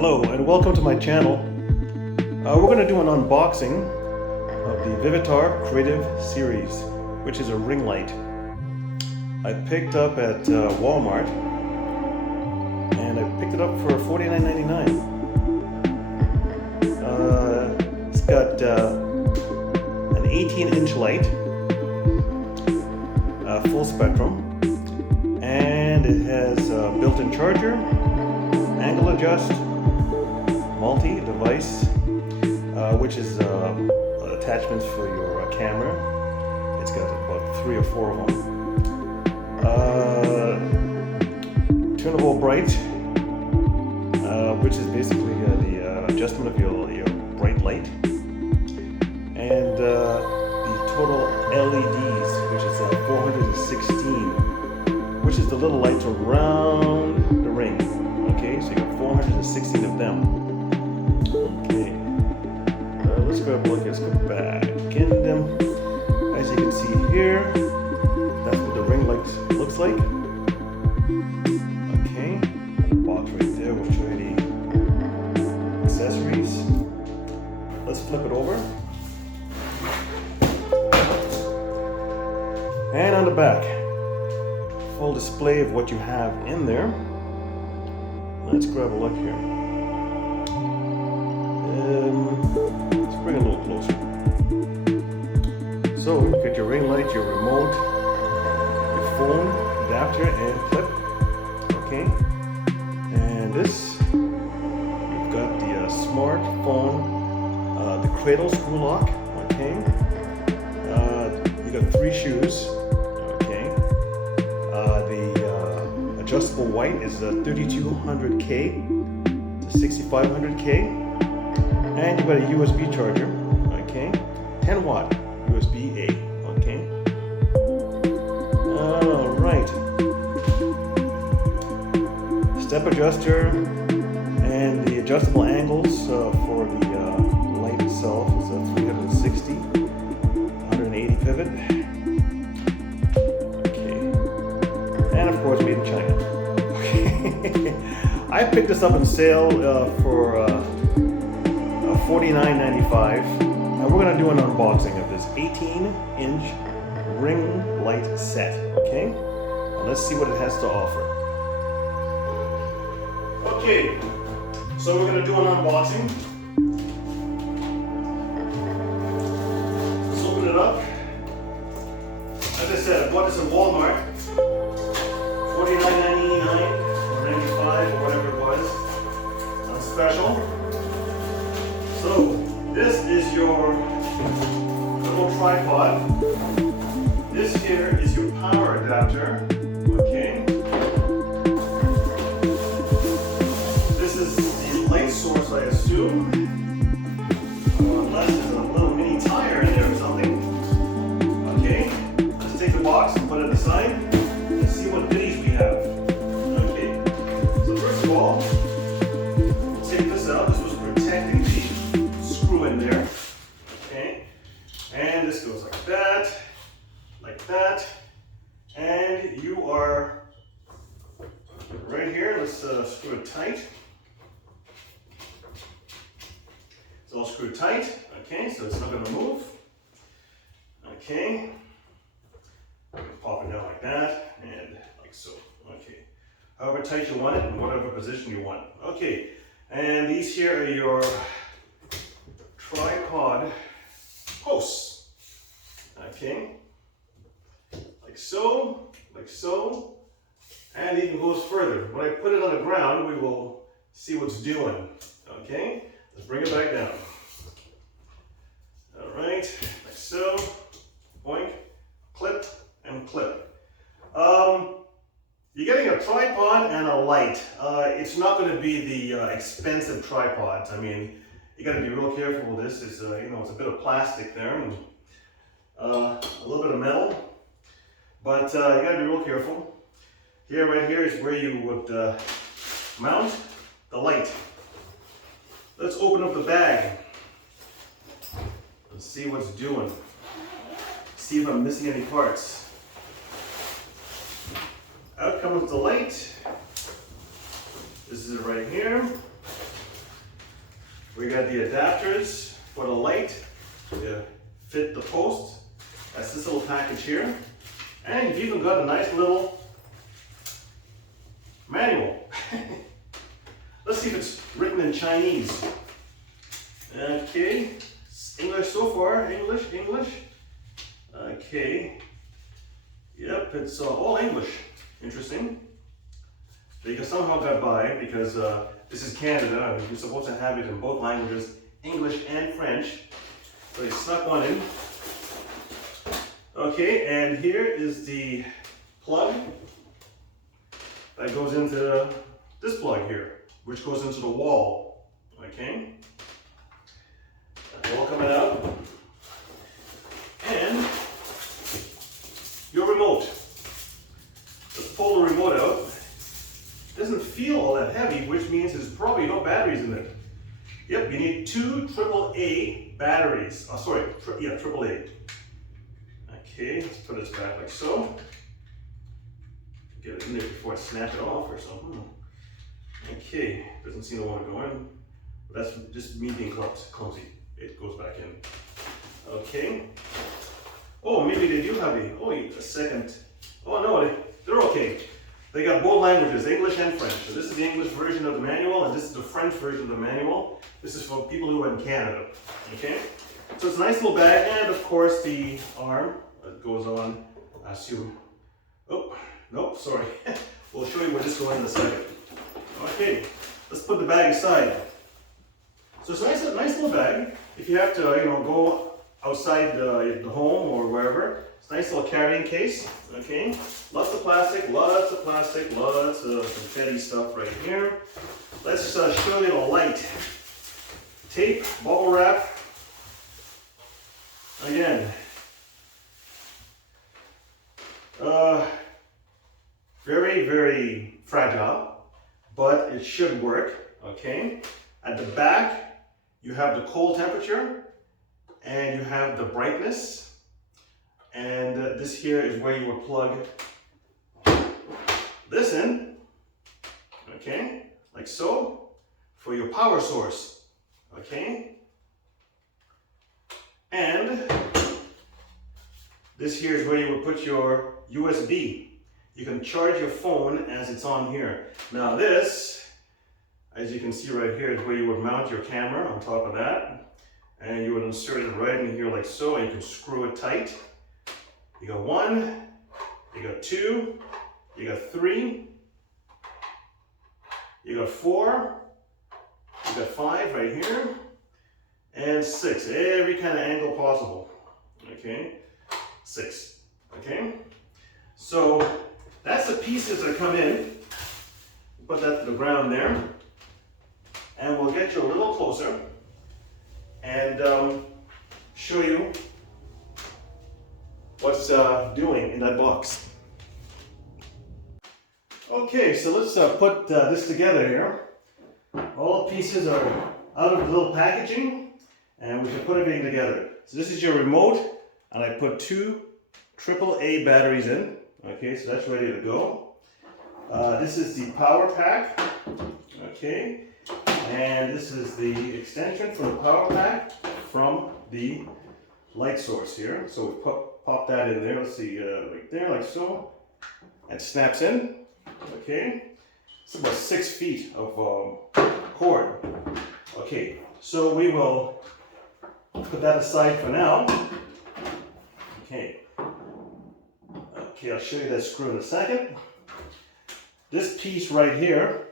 Hello and welcome to my channel. We're going to do an unboxing of the Vivitar Creator Series, which is a ring light. I picked up at Walmart and I picked it up for $49.99. It's got an 18-inch light, full spectrum, and it has a built-in charger, angle adjust, multi-device, which is attachments for your camera. It's got about 3 or 4 of them. Tunable bright, which is basically the adjustment of your bright light, and the total LEDs, which is 416, which is the little lights around the ring. Okay, so you got 416 of them. Okay, let's grab a look. Let's go back in them. As you can see here, that's what the ring light looks like. Okay, the box right there will show you the accessories. Let's flip it over. And on the back, full display of what you have in there. Let's grab a look here. Let's bring it a little closer. So you got your ring light, your remote, your phone, adapter, and clip. Okay. And this, you've got the smartphone, the cradle screw lock. Okay. You got 3 shoes. Okay. The adjustable white is 3200K to 6500K, and you've got a USB charger, okay, 10 watt USB-A, okay. All right, step adjuster, and the adjustable angles for the light itself is 360, 180 pivot. And of course, made in China. I picked this up on sale for $49.95, and we're going to do an unboxing of this 18-inch ring light set. Okay, well, let's see what it has to offer. Okay, so we're going to do an unboxing. Let's open it up. As I said, I bought this at Walmart. $49.99 or $95 or whatever it was on special. So this is your little tripod. This here is your power adapter. Okay. This is the light source, I assume. Unless there's a little mini tire in there or something. Okay. Let's take the box and put it aside. Let's see what goodies we have. Okay, so first of all, take this out. This was protecting the screw in there. Okay, and this goes like that, and you are right here. Let's screw it tight. It's all screwed tight. Okay, so it's not going to move. Okay. Pop it down like that, and like so. Okay. However tight you want it, in whatever position you want it. Okay. And these here are your tripod posts. Okay. Like so, and it even goes further. When I put it on the ground, we will see what's doing. Okay. Let's bring it back down. All right. Like so. Boink. Clip. And clip. You're getting a tripod and a light. It's not going to be the expensive tripods. I mean, you got to be real careful with this. It's it's a bit of plastic there and a little bit of metal, but you got to be real careful. Right here is where you would mount the light. Let's open up the bag and see what's doing. See if I'm missing any parts. Out comes the light. This is it right here. We got the adapters for the light to fit the post. That's this little package here. And you've even got a nice little manual. Let's see if it's written in Chinese. Okay, English so far, English. Okay, yep, it's all English. Interesting. They somehow got by because this is Canada. You're supposed to have it in both languages, English and French. So they snuck one in. Okay, and here is the plug that goes into this plug here, which goes into the wall. Okay, that's all coming out. And your remote. Let's pull the remote out. It doesn't feel all that heavy, which means there's probably no batteries in it. Yep, you need two AAA batteries. AAA. Okay, let's put this back like so. Get it in there before I snap it off or something. Okay, doesn't seem to want to go in. But that's just me being clumsy. It goes back in. Okay. Oh, maybe they do have a second. Oh no, they're okay. They got both languages, English and French. So this is the English version of the manual, and this is the French version of the manual. This is for people who are in Canada. Okay? So it's a nice little bag, and of course the arm that goes on as you. Oh, nope, sorry. We'll show you where this goes in a second. Okay, let's put the bag aside. So it's a nice little bag. If you have to, go outside the home or wherever, it's a nice little carrying case. Okay, lots of plastic, lots of confetti stuff right here. Let's show you the light. Tape, bubble wrap. Again, very fragile, but it should work. Okay, at the back you have the cold temperature and you have the brightness, and this here is where you would plug this in, okay, like so, for your power source. Okay, and this here is where you would put your USB. You can charge your phone as it's on here. Now this, as you can see right here, is where you would mount your camera on top of that. And you would insert it right in here like so, and you can screw it tight. You got 1, you got 2, you got 3, you got 4, you got 5 right here, and 6. Every kind of angle possible. Okay, 6. Okay, so that's the pieces that come in. Put that to the ground there, and we'll get you a little closer and show you what's doing in that box. Okay, so let's put this together here. All the pieces are out of the little packaging, and we can put everything together. So this is your remote, and I put 2 AAA batteries in. Okay, so that's ready to go. This is the power pack. Okay, and this is the extension for the power pack from the light source here. So we pop that in there. Let's see, right there, like so. It snaps in. Okay, it's about 6 feet of cord. Okay, so we will put that aside for now. Okay. Okay, I'll show you that screw in a second. This piece right here,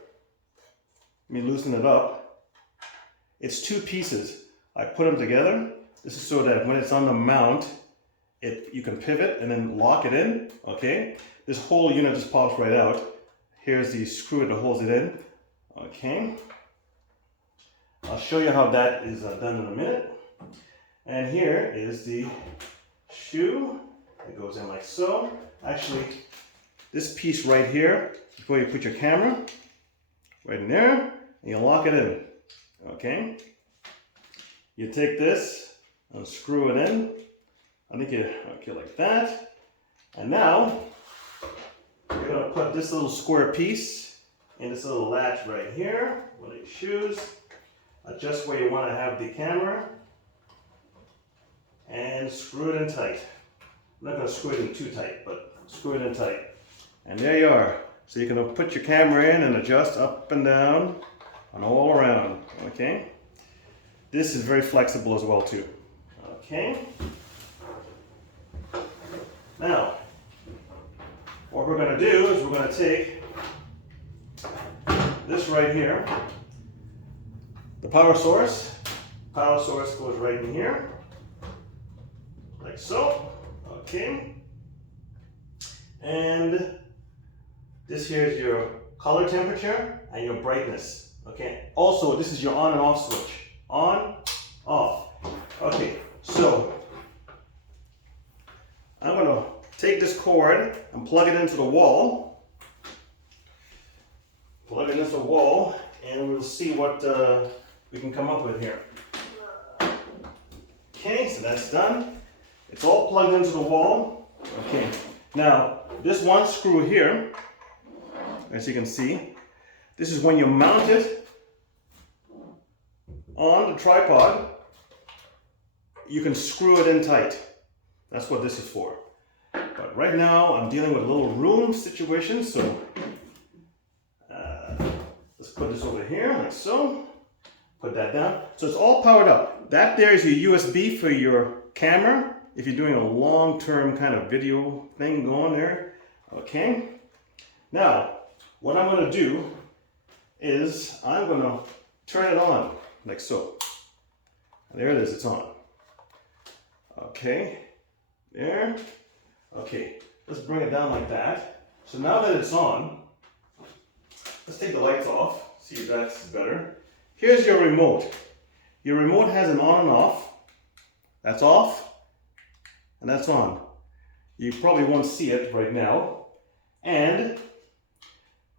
let me loosen it up. It's 2 pieces. I put them together. This is so that when it's on the mount, you can pivot and then lock it in. Okay, this whole unit just pops right out. Here's the screw that holds it in. Okay, I'll show you how that is done in a minute. And here is the shoe. It goes in like so. Actually, this piece right here is where you put your camera, right in there, and you lock it in. Okay, you take this and screw it in. I think okay, like that. And now you're gonna put this little square piece in this little latch right here. One of your shoes. adjust where you want to have the camera, and screw it in tight. I'm not going to screw it in too tight, but screw it in tight. And there you are. So you can put your camera in and adjust up and down and all around, okay? This is very flexible as well too, okay? Now, what we're going to do is we're going to take this right here, the power source. Power source goes right in here, like so, okay? And this here is your color temperature and your brightness, okay? Also, this is your on and off switch. On, off. Okay, so I'm going to take this cord and plug it into the wall. Plug it into the wall, and we'll see what we can come up with here. Okay, so that's done. It's all plugged into the wall. Okay, now this one screw here, as you can see, this is when you mount it on the tripod, you can screw it in tight. That's what this is for. But right now I'm dealing with a little room situation, so let's put this over here like so. Put that down. So it's all powered up. That there is your USB for your camera if you're doing a long-term kind of video thing going there. Okay. Now, what I'm going to do is I'm going to turn it on like so. There it is, it's on. Okay, there. Okay, let's bring it down like that. So now that it's on, let's take the lights off, see if that's better. Here's your remote. Your remote has an on and off. That's off, and that's on. You probably won't see it right now. And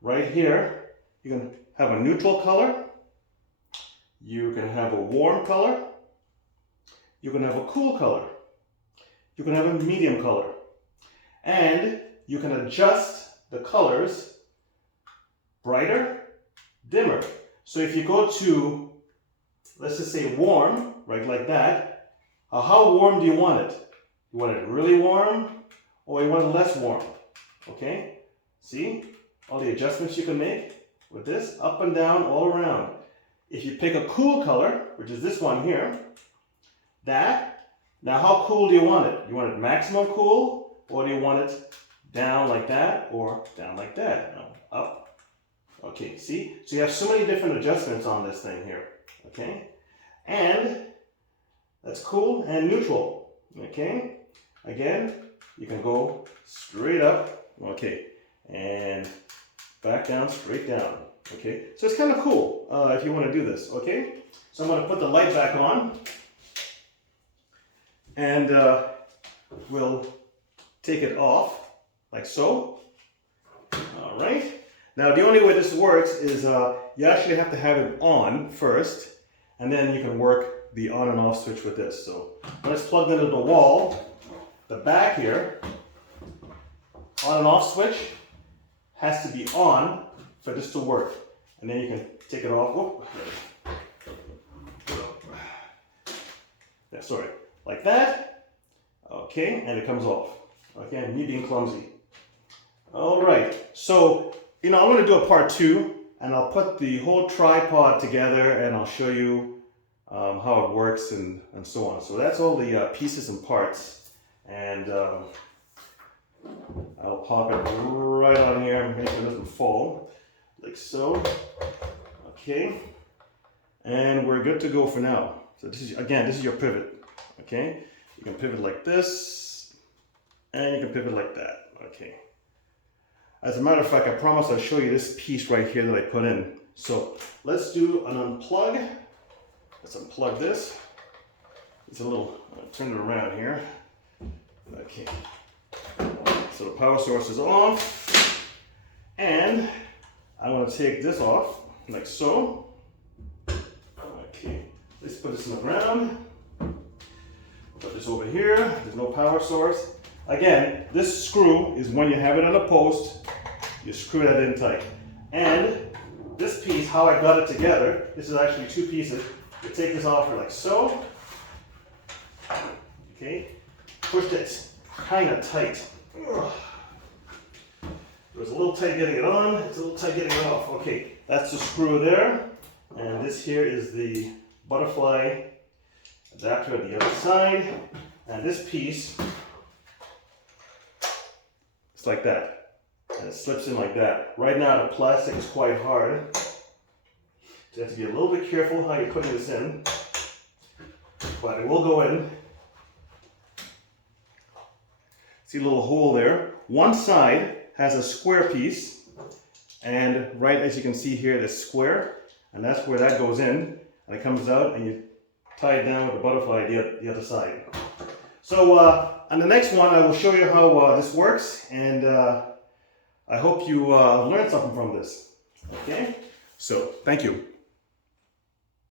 right here, you can have a neutral color. You can have a warm color. You can have a cool color. You can have a medium color. And you can adjust the colors brighter, dimmer. So if you go to, let's just say warm, right like that, how warm do you want it? You want it really warm or you want it less warm? Okay, see all the adjustments you can make with this, up and down, all around. If you pick a cool color, which is this one here, now how cool do you want it? You want it maximum cool, or do you want it down like that, or down like that? No, up. Okay, see? So you have so many different adjustments on this thing here, okay? And that's cool and neutral, okay? Again, you can go straight up, okay, and back down, straight down. Okay, so it's kind of cool if you want to do this, okay? So I'm going to put the light back on, and we'll take it off, like so. All right. Now, the only way this works is you actually have to have it on first, and then you can work the on and off switch with this. So when it's plugged into the wall, the back here, on and off switch has to be on for this to work, and then you can take it off. Whoop. Yeah, sorry, like that. Okay, and it comes off. Okay, me being clumsy. All right, so I'm going to do a part 2, and I'll put the whole tripod together, and I'll show you how it works and so on. So that's all the pieces and parts, and I'll pop it right on here, make sure it doesn't fall. Like so. Okay, and we're good to go for now. So this is your pivot. Okay, you can pivot like this, and you can pivot like that. Okay, as a matter of fact, I promise I'll show you this piece right here that I put in. So let's do an unplug. Let's unplug this. It's a little, turn it around here. Okay, so the power source is off, and I'm going to take this off, like so. Okay, let's put this in the ground. Put this over here. There's no power source. Again, this screw is when you have it on a post, you screw that in tight. And this piece, how I got it together, this is actually two pieces. You take this off like so. Okay, push this kind of tight. Ugh. It was a little tight getting it on, it's a little tight getting it off. Okay, that's the screw there. And this here is the butterfly adapter on the other side. And this piece, it's like that. And it slips in like that. Right now the plastic is quite hard. So you have to be a little bit careful how you're putting this in. But it will go in. See a little hole there. One side has a square piece, and right as you can see here, this square, and that's where that goes in, and it comes out, and you tie it down with a butterfly the other side. So on the next one, I will show you how this works, and I hope you learned something from this. Okay, so thank you.